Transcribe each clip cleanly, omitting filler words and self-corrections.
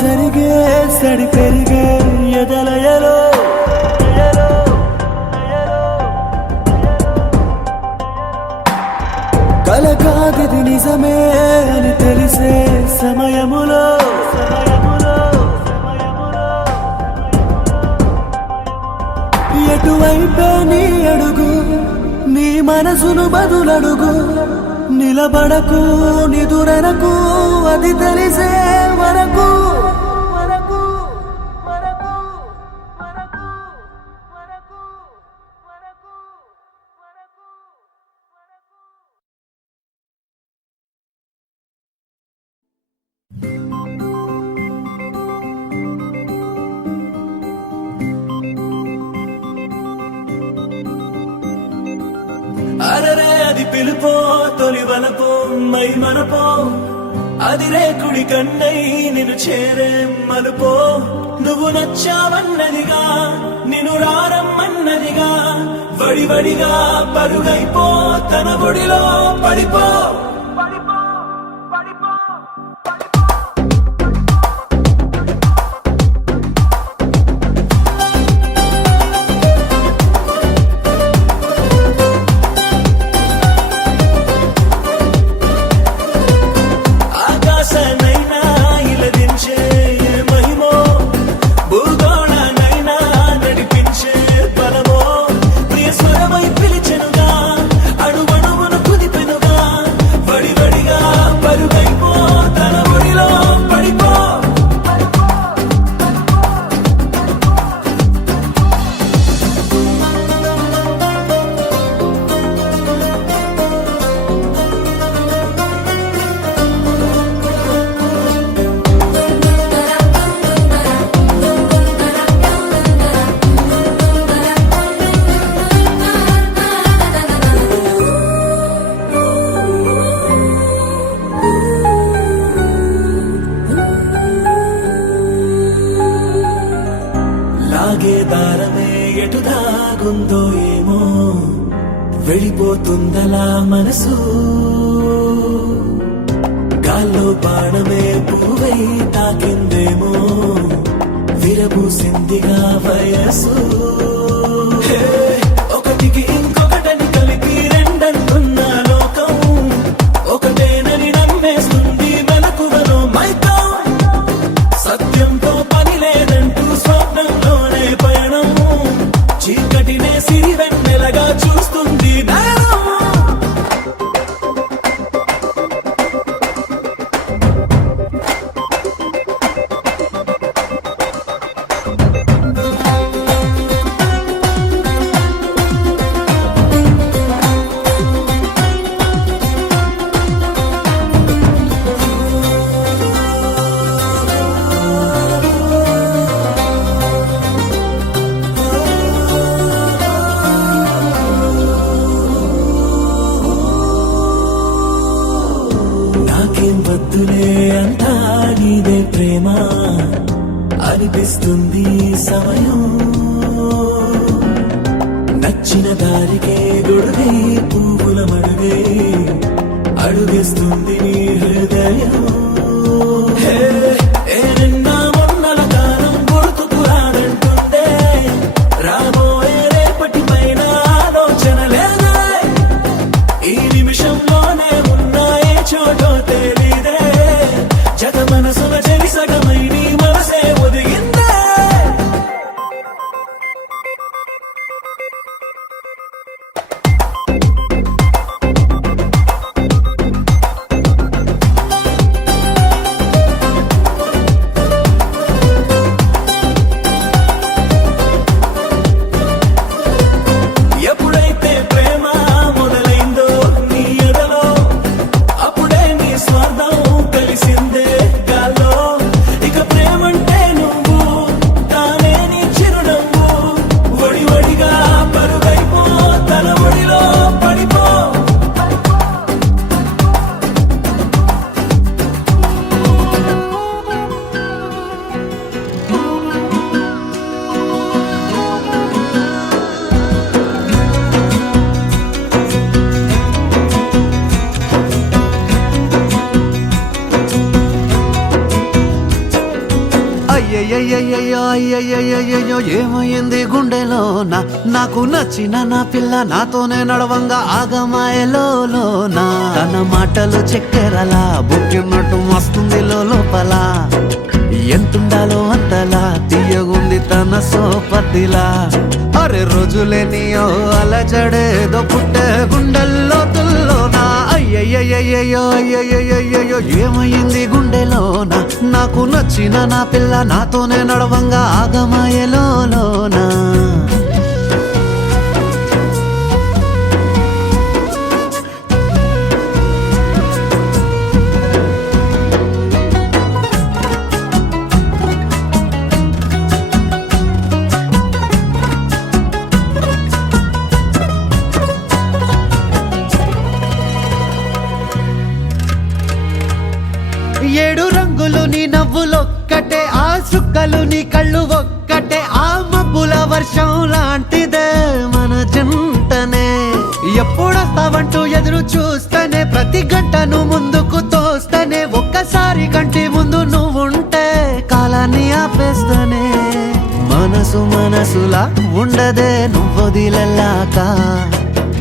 జరిగే సడి పెరిగే ఎదలయలో కల కాదిది నిజమే అని తెలిసే సమయములో ఎటువైపే నీ అడుగు నీ మనసును బదులడుగు నిలబడకు నిదురనకు అది తెలిసే వరకు అరరే అది పిలుపో తొలి వలపో మై మనపో అది రేకుడి కన్నై నిన్ను చేరే మలుపో నువ్వు నచ్చావన్నదిగా నిన్ను రారమ్మన్నదిగా వడివడిగా పరుగైపో తన ఒడిలో పడిపో దారమే ఎటు దాగుందో ఏమో వెళ్ళిపోతుందలా మనసు గాల్లో బాణమే పువ్వై తాకిందేమో విరబూసిందిగా వయసు ఒకటికి ఇంకొకటని కలిపి రెండనుకున్న లోకం ఒకటేనని నమ్మేస్తుంది మెలకువలో మైకం సత్యంతో పని లేదంటూ స్వప్నంలోనే పయనం చీకటినే సిరివెన్నెలగా చూస్తుంది నయనం వద్దులే అంతా నీదే ప్రేమ అనిపిస్తుంది సమయం నచ్చిన దారికే గొడుగై పువ్వుల మడుగై అడుగేస్తుంది నీ హృదయం ఏనన్నా మొన్నల కాలం గుర్తుకు రాదంటుందే రాబోయే రేపటి పైన ఆలోచన లేదే ఈ నిమిషంలోనే ఉన్నాయే చోటో తెలీదే జత మనసుల చెరి సగమై నీ మనసే ఒదిగిందే అయ్యయ్యయ్యో అయ్యయ్యయ్యో ఏమైంది గుండెలోన నాకు నచ్చిన నా పిల్ల నాతోనే నడవంగా ఆగమాయలోనా తన మాటలు చక్కెరలా బుక్కినట్టు మస్తుంది లోపల ఎంతుండాలో అంతలా తీయగుంది తన సోపతిలా అరే రోజులేనియో అలజడేదో పుట్టే గుండెల్లో తుల్లోనా అయ్యయ్యయ్యో అయ్యయ్యయ్యో ఏమైంది గుండెలోన నాకు నచ్చిన నా పిల్ల నాతోనే నడవంగా ఆగమాయలోనా ఏడు రంగులు నీ నవ్వులొక్కటే ఆ సుక్కలు నీ కళ్ళు ఒక్కటే ఆ మబ్బుల వర్షం లాంటిదే మన జంటనే ఎప్పుడొస్తావంటూ ఎదురు చూస్తేనే ప్రతి గంటను ముందుకు తోస్తేనే ఒక్కసారి కంటి ముందు నువ్వుంటే కాలాన్ని ఆపేస్తేనే మనసులా ఉండదే నువ్వొదిలెల్లాక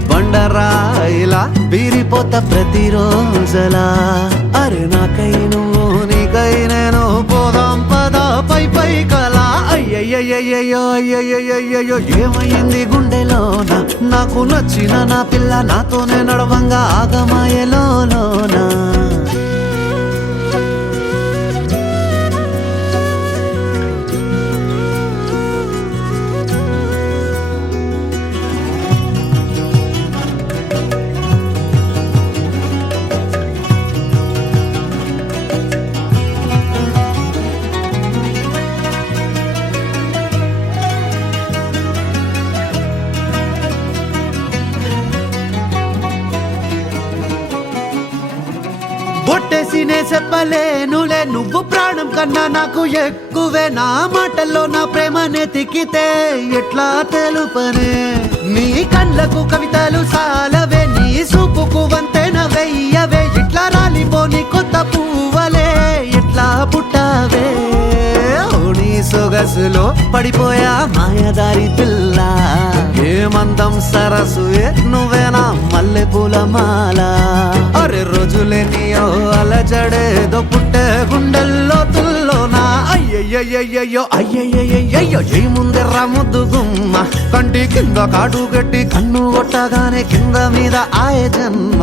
బండరాయిలా బీరిపోత ప్రతిరోజలా అరే నాకై నువ్వు నీకై నేను పోదాం పదా పై కలా అయ్యయ్యయ్యో అయ్యయ్యయ్యో ఏమైంది గుండెలోన నాకు నచ్చిన నా పిల్ల నాతోనే నడవంగా ఆగమాయలోనా బొట్టేసినే చెప్పలేనులే నువ్వు ప్రాణం కన్నా నాకు ఎక్కువే నా మాటల్లో నా ప్రేమనే తిక్కితే ఎట్లా తెలుపనే నీ కళ్ళకు కవితలు సాలవే నీ సూపుకు వంతెన వెయ్యవే ఇట్లా రాలిపోని కొత్త పువ్వలే ఎట్లా పుట్టావే నీ సొగసులో పడిపోయా మాయదారి పిల్ల ఏమందం సరసు నువ్వేనా మల్లె పూల మాల అరే రోజులేనియో అలజడేదో పుట్టే గుండెల్లో తుల్లోనా అయ్యయ్యయ్యో అయ్యయ్యయ్యో ఏ ముందెర్రా ముద్దు గుమ్మ కంటి కింద కాడు గట్టి కన్ను కొట్టగానే కింద మీద ఆయ జన్మ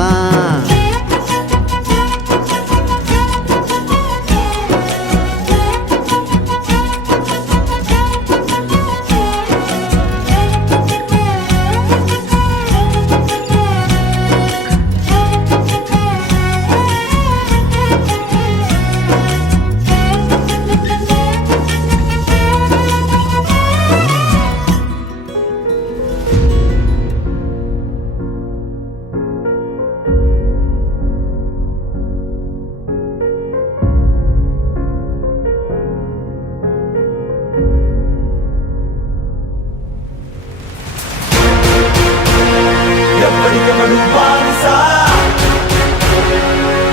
ఎవడికెవడు బానిసా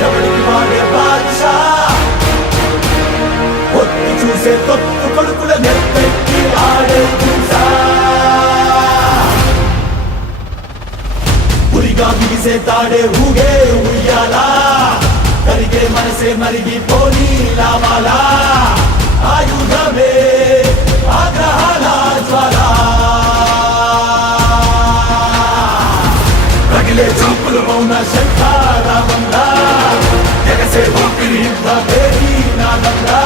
ఎవడికి వాడే బానిసా ఒత్తి చూసే తొత్తు కొడుకుల నెత్తెక్కి ఆడే చూసా ఉరిగా బిగిసే తాడే ఊగే ఉయ్యాలా కరిగే మనసే మరిగిపోని లావాలా ఆయుధమే ఆగ్రహాల జ్వాల రగిలే చూపులు మౌన శంఖారామంగా ఎగసే ఊపిరి ఇంత పేరి నాదంగా